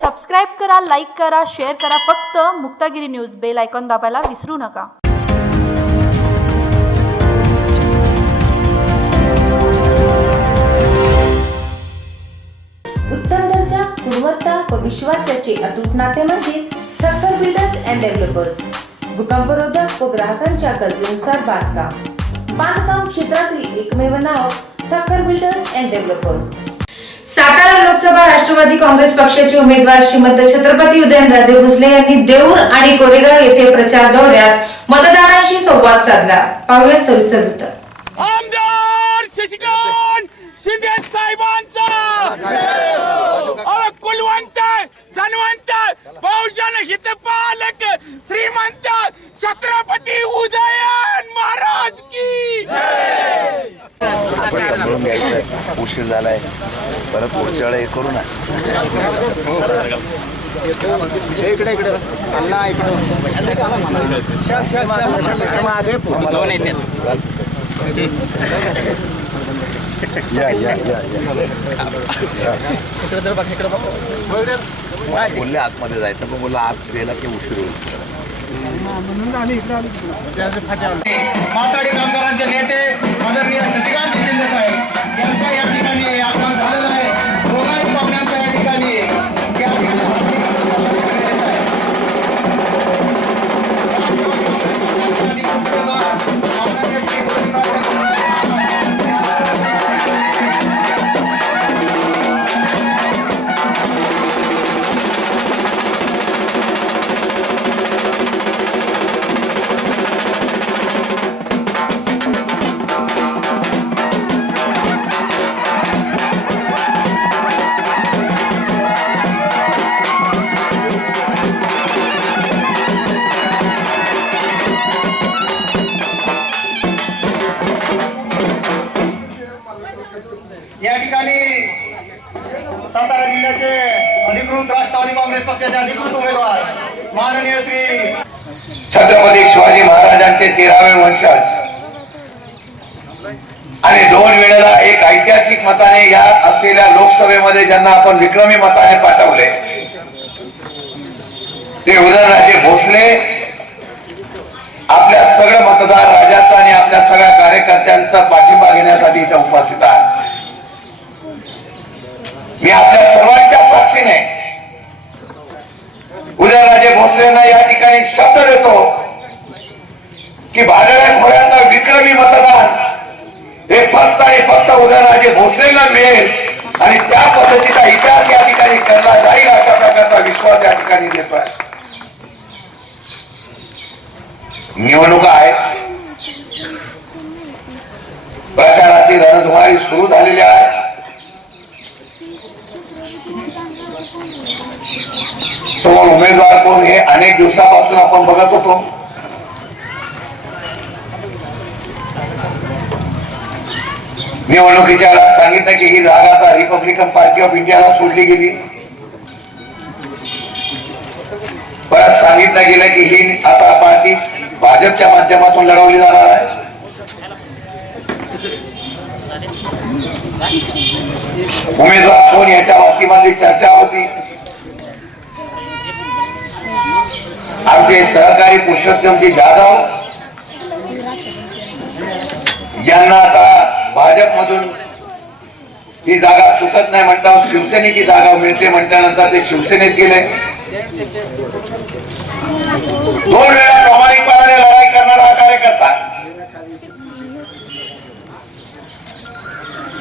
Subscribe करा like करा share करा. फक्त मुक्तागिरी न्यूज बेल आयकॉन दाबायला विसरू नका. उत्तम दर्जा गुणवत्ता व विश्वासाचे अतूट नाते म्हणजेच ठक्कर बिल्डर्स अँड डेव्हलपर्स भूकंपरोधक व ग्राहकांच्या गरजेनुसार बांधकाम. बांधकाम क्षेत्रातील एकमेव नाव Thakkar builders and developers Satara Lok Sabha Rashtrawadi Congress पक्षाचे उमेदवार श्रीमंत छत्रपती उदयनराजे भोसले यांनी देऊर आणि कोरेगाव येथे प्रचार दौऱ्यात मतदारांशी संवाद साधला. पाहुयात सविस्तर वृत्त. शिंदे साहेबांचा! कुलवंत धनवंत बहुजन हितपालक श्रीमंत छत्रपती उदयन महाराज की मिळून घ्यायचं झाला आहे परत पुढच्या वेळा हे करू ना. या या या बोलले आतमध्ये जायचं पण बोलला आत गेला की उशीर होईल. माथाडी कामगारांचे नेते आदरणीय शशिकांत शिंदे साहेब यांच्या या ठिकाणी ते तेरावे वर्षात आणि दोन वेळेला एक ऐतिहासिक मताने या असलेल्या लोकसभेमध्ये ज्यांना आपण विक्रमी मताने पाठवले. ते उदयनराजे भोसले आपल्या सगळ्या मतदार राजाचा आणि आपल्या सगळ्या कार्यकर्त्यांचा पाठिंबा घेण्यासाठी इथे उपस्थित आहे मी आपल्या सर्वांच्या साक्षीने उदयनराजे भोसलेंना या ठिकाणी शब्द देतो. की भाजप खोऱ्यांना विक्रमी मतदान हे फक्त आणि फक्त उदयनराजे भोसलेला मिळेल आणि त्या पद्धतीचा इतिहास या ठिकाणी करला जाईल अशा प्रकारचा विश्वास या ठिकाणी देतोय निवडणुका आहेत प्रचाराची रणधुमारी सुरू झालेली आहे. समोर उमेदवार कोण हे अनेक दिवसापासून आपण बघत होतो. निवडणुकीच्या वेळेला सांगितलं की ही जागा आता रिपब्लिकन पार्टी ऑफ इंडियाला सोडली गेली. परत सांगितलं गेलं की ही आता पार्टी भाजपच्या माध्यमातून लढवली जाणार आहे. उमेदवार कोण याच्या बाबतीमध्ये चर्चा होती. आमचे सहकारी पुरुषोत्तमजी जाधव यांना मधून ही जागा सुटत नाही म्हणता शिवसेनेची जागा मिळते म्हटल्यानंतर ते शिवसेनेत गेले. दोन वेळा प्रामाणिकपणाने लढाई करणारा हा कार्यकर्ता.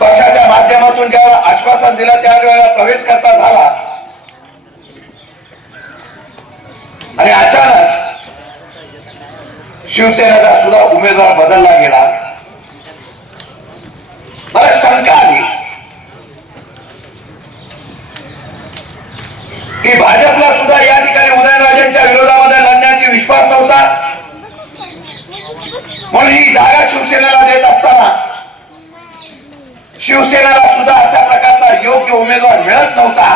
पक्षाच्या माध्यमातून ज्यावेळेला आश्वासन दिलं त्यावेळेला प्रवेश करता झाला. आणि अचानक शिवसेनेचा सुद्धा उमेदवार बदलला गेला मला शंका आली की भाजपला सुद्धा या ठिकाणी उदयनराजेंच्या विरोधामध्ये लढण्याची विश्वास नव्हता म्हणून ही जागा शिवसेनेला देत असताना शिवसेनेला सुद्धा अशा प्रकारचा योग्य उमेदवार मिळत नव्हता.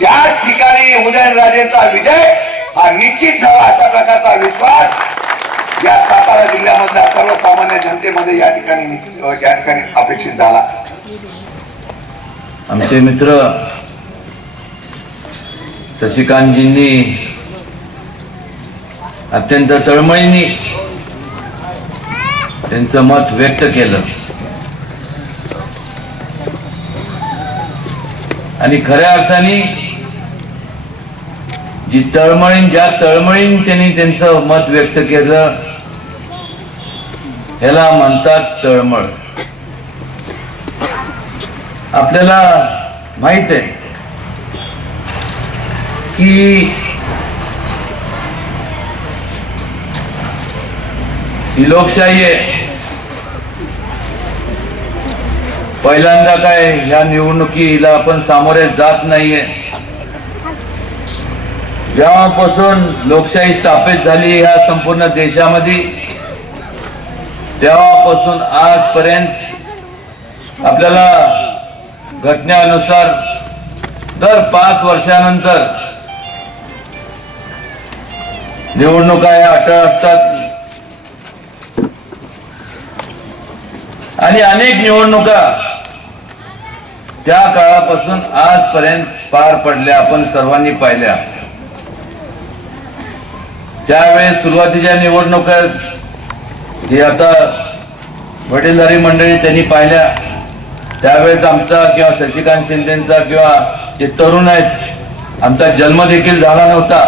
त्या ठिकाणी उदयनराजेंचा विजय हा निश्चित झाला अशा प्रकारचा विश्वास या सातारा जिल्ह्यामधल्या सर्वसामान्य जनतेमध्ये या ठिकाणी या ठिकाणी अपेक्षित झाला. आमचे मित्र शशिकांतजींनी अत्यंत तळमळीने त्यांचं मत व्यक्त केलं. आणि खऱ्या अर्थाने जी तळमळीन ज्या तळमळीन त्यांनी त्यांचं मत व्यक्त केलं ह्याला म्हणतात तळमळ. आपल्याला माहीत आहे की ही लोकशाही आहे. पहिल्यांदा काय ह्या निवडणुकीला आपण सामोरे जात नाहीये. जेव्हापासून लोकशाही स्थापित झाली ह्या संपूर्ण देशामध्ये तेव्हापासून आजपर्यंत आपल्याला घटनेनुसार दर पाच वर्षानंतर निवडणुका या अटळ असतात. आणि अनेक निवडणुका त्या काळापासून आजपर्यंत पार पडल्या आपण सर्वांनी पाहिल्या. त्यावेळेस सुरुवातीच्या निवडणुका जी आता वडीलधारी मंडळी त्यांनी पाहिल्या. त्यावेळेस आमचा किंवा शशिकांत शिंदेचा किंवा जे तरुण आहेत आमचा जन्म देखील झाला नव्हता.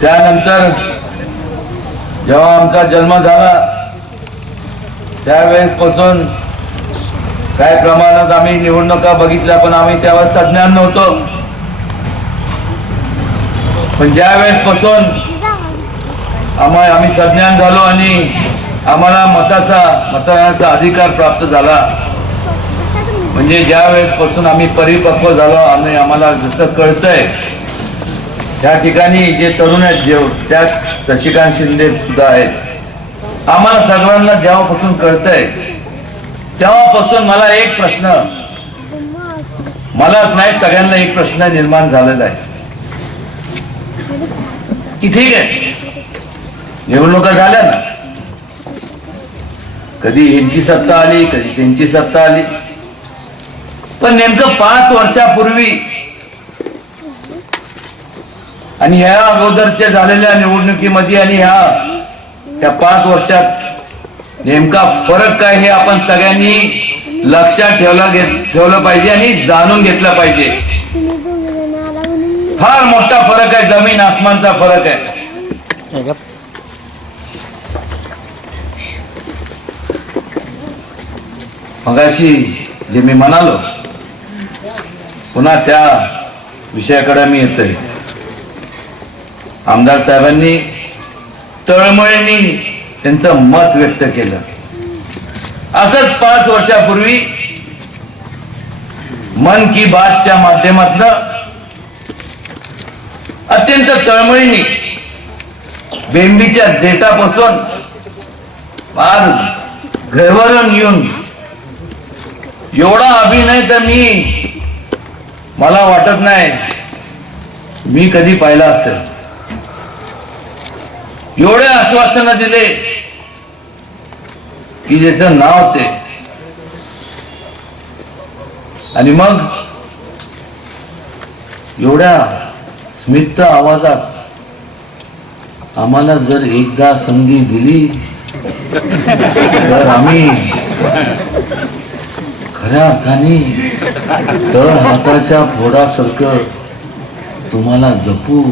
त्यानंतर जेव्हा आमचा जन्म झाला त्यावेळेस पासून काही प्रमाणात आम्ही निवडणुका बघितल्या पण आम्ही त्यावर सज्ञान नव्हतो. पण ज्या वेळेस पासून आम्हा आम्ही सज्ञान झालो आणि आम्हाला मताचा मतदानाचा अधिकार प्राप्त झाला. म्हणजे ज्या वेळेस पासून आम्ही परिपक्व झालो आणि आम्हाला जसं कळतंय त्या ठिकाणी जे तरुण आहेत जे त्यात शशिकांत शिंदे सुद्धा आहेत. आम्हाला सगळ्यांना जेव्हापासून कळतंय तेव्हापासून मला एक प्रश्न. मलाच नाही सगळ्यांना एक प्रश्न निर्माण झालेला आहे. की ठीक आहे. निवडणुका झाल्या ना. कधी यांची सत्ता आली कधी त्यांची सत्ता आली. पण नेमकं पाच वर्षापूर्वी आणि ह्या अगोदरच्या झालेल्या निवडणुकीमध्ये आणि ह्या त्या पाच वर्षात नेमका फरक काय हे आपण सगळ्यांनी लक्षात ठेवला घेत ठेवलं पाहिजे आणि जाणून घेतलं पाहिजे. फार मोठा फरक आहे जमीन आसमानचा फरक आहे. मगाशी जे मी म्हणालो पुन्हा त्या विषयाकडे मी येतोय. आमदार साहेबांनी तळमळीने त्यांचं मत व्यक्त केलं. असंच पाच वर्षापूर्वी मन की बातच्या माध्यमातनं अत्यंत तळमळीने बेंबीच्या देटापासून फार घरवरून येऊन एवढा अभिनय तर मी मला वाटत नाही मी कधी पाहिला असेल. एवढे आश्वासन दिले की ज्याचं नाव ते. आणि मग एवढ्या स्मित आवाजात आम्हाला जर एकदा संधी दिली तर आम्ही खऱ्या अर्थाने तर हाताच्या फोडासारखं तुम्हाला जपू.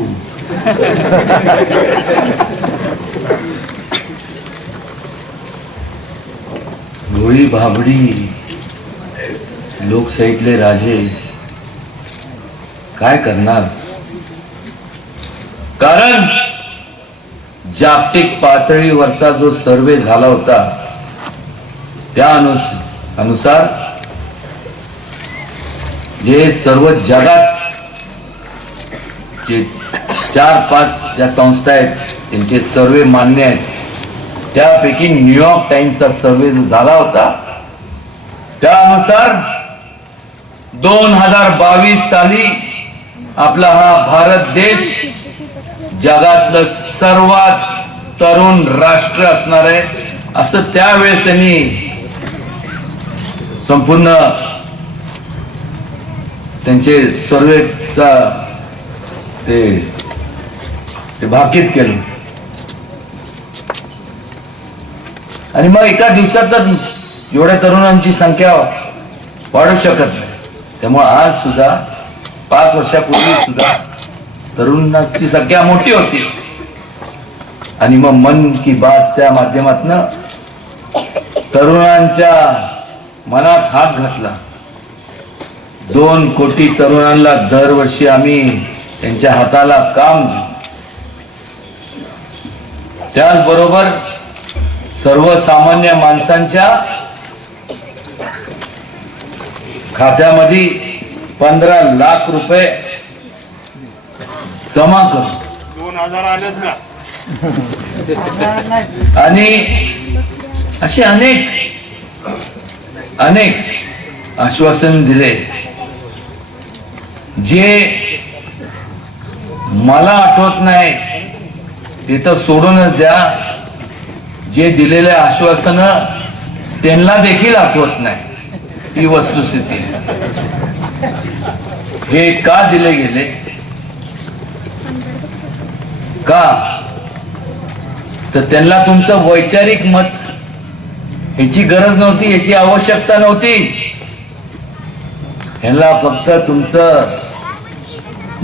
गोळी भाबडी लोकशाहीतले राजे. काय करणार? कारण जागतिक पातळीवरचा जो सर्वे झाला होता त्या अनुस अनुसार जे सर्व जगात जे चार पाच ज्या संस्था आहेत त्यांचे सर्वे मान्य आहेत. त्यापैकी न्यूयॉर्क टाइम्सचा सर्वे जो झाला होता त्यानुसार दोन हजार बावीस साली आपला हा भारत देश जगातलं सर्वात तरुण राष्ट्र असणार आहे. असं त्यावेळेस त्यांनी संपूर्ण त्यांचे सर्वेचा ते ते भाकीत केलं. आणि मग एका दिवसातच एवढ्या तरुणांची संख्या वाढू शकत नाही. त्यामुळे आज सुद्धा पाच वर्षापूर्वी सुद्धा तरुणांची संख्या मोठी होती. आणि मग मन की बातच्या माध्यमातनं तरुणांच्या मनात हात घातला. दोन कोटी तरुणांना दरवर्षी आम्ही त्यांच्या हाताला काम देऊ त्याचबरोबर सर्वसामान्य माणसांच्या खात्यामध्ये पंधरा लाख रुपये जमा करू दोन हजार आलेत ना. आणि असे अनेक अनेक आश्वासन दिले. जे मला आठवत नाही ते तर सोडूनच द्या. जे दिलेले आश्वासन त्यांना देखील आठवत नाही ती वस्तुस्थिती. हे का दिले गेले? का? तर त्यांना तुमचं वैचारिक मत याची गरज नव्हती याची आवश्यकता नव्हती. ह्यांना फक्त तुमचं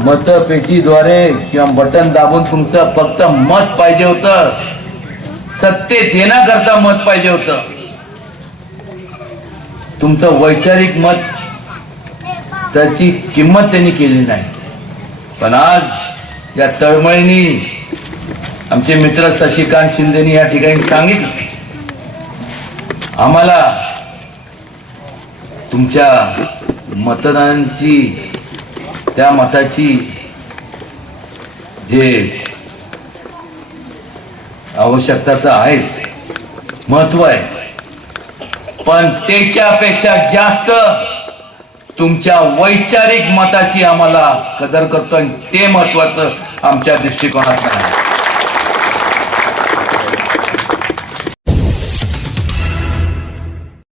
मतपेटीद्वारे किंवा बटन दाबून तुमचं फक्त मत पाहिजे होतं. सत्तेत येण्याकरता मत पाहिजे होत. तुमचं वैचारिक मत त्याची किंमत त्यांनी केली नाही. पण आज या तळमळीनी आमचे मित्र शशिकांत शिंदेनी या ठिकाणी सांगितलं आम्हाला तुमच्या मतदानांची त्या मताची जे आवश्यकता तर आहेच. महत्त्व आहे. पण त्याच्यापेक्षा जास्त तुमच्या वैचारिक मताची आम्हाला कदर करतो आणि ते महत्वाचं आमच्या दृष्टिकोनात आहे